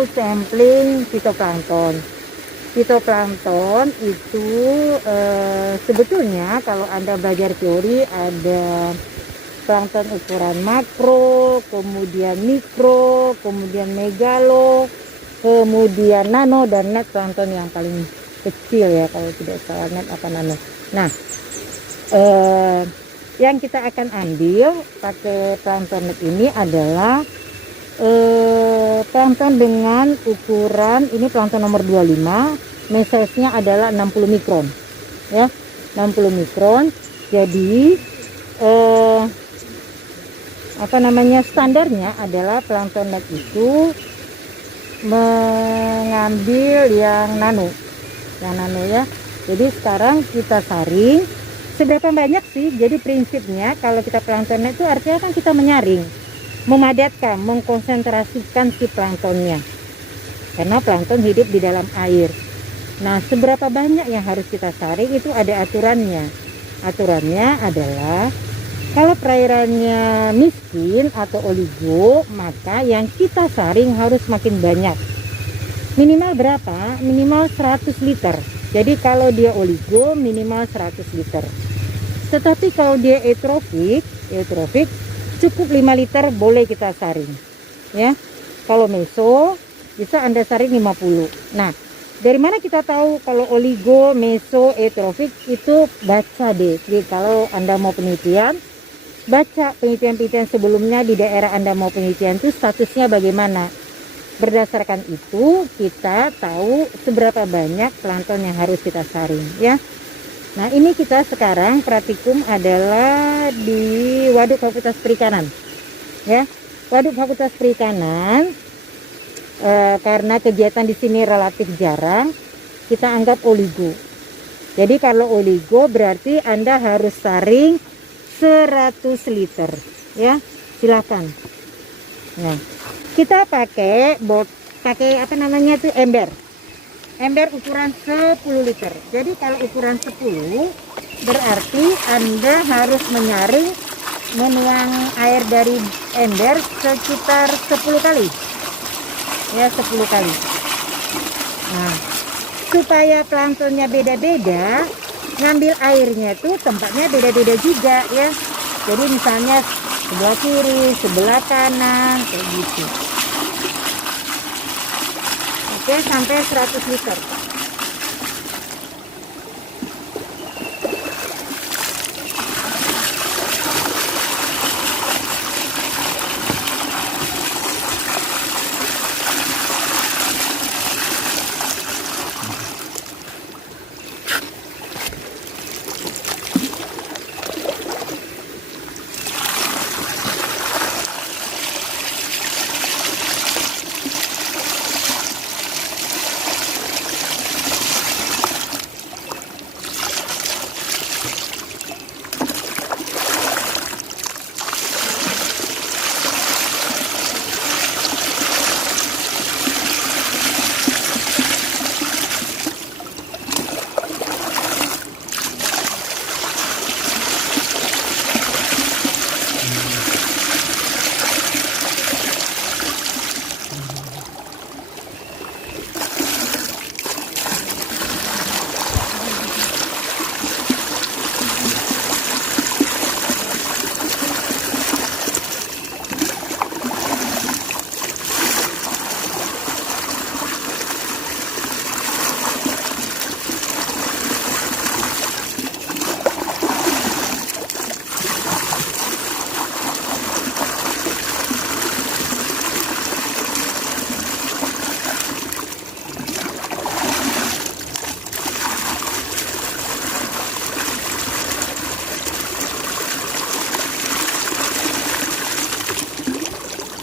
mau sampling fitoplankton. Fitoplankton itu sebetulnya kalau Anda belajar teori ada plankton ukuran makro, kemudian mikro, kemudian megalo, kemudian nano, dan net plankton yang paling kecil ya, kalau tidak salah net apa nano. Nah, yang kita akan ambil pakai plankton net ini adalah plankton dengan ukuran ini plankton nomor 25, size-nya adalah 60 mikron ya, 60 mikron. Jadi standarnya adalah plankton net itu mengambil yang nano ya. Jadi sekarang kita saring seberapa banyak sih. Jadi prinsipnya kalau kita plankton net itu artinya kan kita menyaring, memadatkan, mengkonsentrasikan si planktonnya, karena plankton hidup di dalam air. Nah, seberapa banyak yang harus kita saring itu ada aturannya. Aturannya adalah kalau perairannya miskin atau oligo, maka yang kita saring harus makin banyak. Minimal berapa? Minimal 100 liter. Jadi kalau dia oligo minimal 100 liter. Tetapi kalau dia eutrofik cukup 5 liter boleh kita saring ya. Kalau meso bisa Anda saring 50. Nah, dari mana kita tahu kalau oligo, meso, eutrofik? Itu baca deh. Jadi kalau Anda mau penelitian, baca penelitian-penelitian sebelumnya di daerah Anda mau penelitian itu statusnya bagaimana. Berdasarkan itu kita tahu seberapa banyak plankton yang harus kita saring ya. Nah, ini kita sekarang praktikum adalah di Waduk Fakultas Perikanan ya. Waduk Fakultas Perikanan karena kegiatan di sini relatif jarang, kita anggap oligo. Jadi kalau oligo berarti Anda harus saring 100 liter ya. Silakan. Nah, kita pakai ember ukuran 10 liter. Jadi kalau ukuran 10 berarti Anda harus menuang air dari ember sekitar 10 kali ya, 10 kali. Nah, supaya planktonnya beda-beda, ngambil airnya tuh tempatnya beda-beda juga ya. Jadi misalnya sebelah kiri, sebelah kanan, kayak gitu. Oke, sampai 100 liter.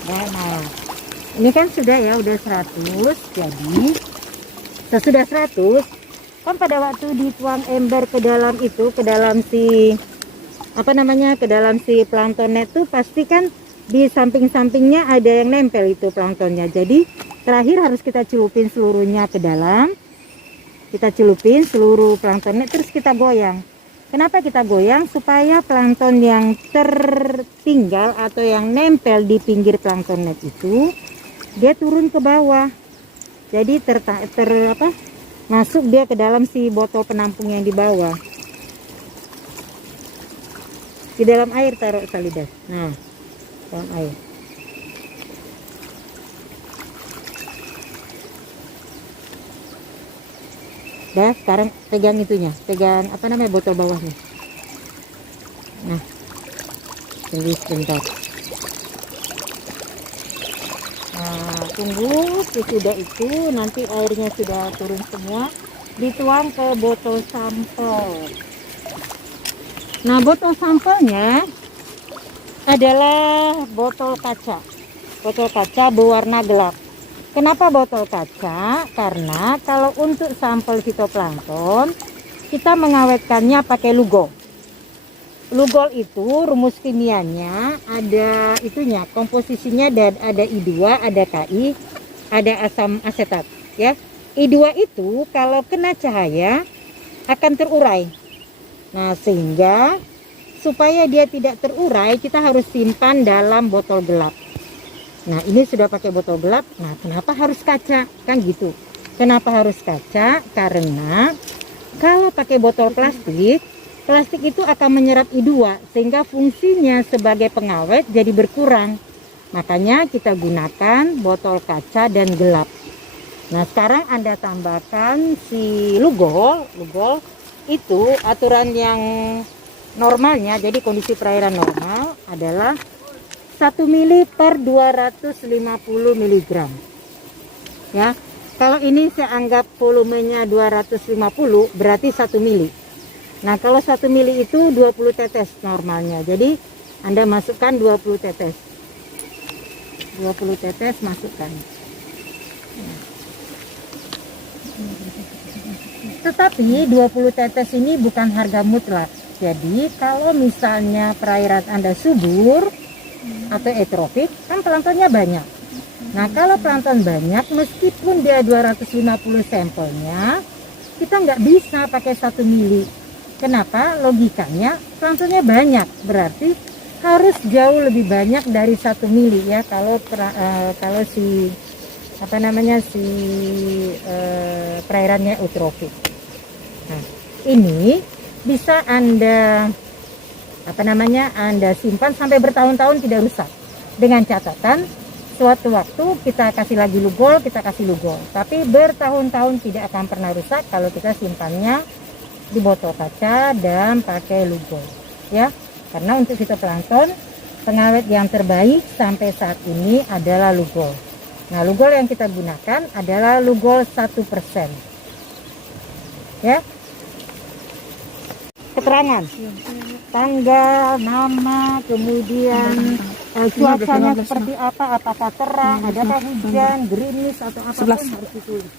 Nah, ini kan sudah ya, udah 100. Jadi sesudah 100 kan pada waktu dituang ember ke dalam itu, ke dalam si ke dalam si plankton net tuh pasti kan di samping-sampingnya ada yang nempel itu planktonnya. Jadi terakhir harus kita celupin seluruhnya ke dalam. Kita celupin seluruh plankton net, terus kita goyang. Kenapa kita goyang? Supaya plankton yang tertinggal atau yang nempel di pinggir plankton net itu dia turun ke bawah Jadi masuk dia ke dalam si botol penampung yang di bawah. Di dalam air taruh Salidas. Nah, dalam air. Dah, sekarang pegang itunya, pegang apa namanya botol bawahnya. Nah, tunggu sebentar. Nah, tunggu sesudah itu nanti airnya sudah turun semua, dituang ke botol sampel. Nah, botol sampelnya adalah botol kaca berwarna gelap. Kenapa botol kaca? Karena kalau untuk sampel fitoplankton kita mengawetkannya pakai lugol. Lugol itu rumus kimianya ada itunya, komposisinya ada I2, ada Ki, ada asam asetat ya. I2 itu kalau kena cahaya akan terurai. Nah, sehingga supaya dia tidak terurai kita harus simpan dalam botol gelap. Nah, ini sudah pakai botol gelap. Nah, kenapa harus kaca? Kan gitu. Kenapa harus kaca? Karena kalau pakai botol plastik, plastik itu akan menyerap I2 sehingga fungsinya sebagai pengawet jadi berkurang. Makanya kita gunakan botol kaca dan gelap. Nah, sekarang Anda tambahkan si lugol itu aturan yang normalnya, jadi kondisi perairan normal adalah 1 mili per 250 mg ya. Kalau ini saya anggap volumenya 250 berarti 1 mili. Nah, kalau 1 mili itu 20 tetes normalnya, jadi Anda masukkan 20 tetes masukkan. Tetapi 20 tetes ini bukan harga mutlak. Jadi kalau misalnya perairan Anda subur atau eutrofik, kan planktonnya banyak. Nah, kalau plankton banyak, meskipun dia 250 sampelnya, kita nggak bisa pakai 1 mili. Kenapa? Logikanya planktonnya banyak, berarti harus jauh lebih banyak dari 1 mili ya. Kalau si perairannya eutrofik. Nah, ini bisa Anda Anda simpan sampai bertahun-tahun tidak rusak. Dengan catatan suatu waktu kita kasih lagi lugol, tapi bertahun-tahun tidak akan pernah rusak kalau kita simpannya di botol kaca dan pakai lugol ya. Karena untuk fitoplankton pengawet yang terbaik sampai saat ini adalah lugol. Nah, lugol yang kita gunakan adalah lugol 1% ya. Keterangan tanggal, nama, kemudian cuacanya seperti apa, apakah terang, adakah hujan, gerimis atau apapun harus ditulis.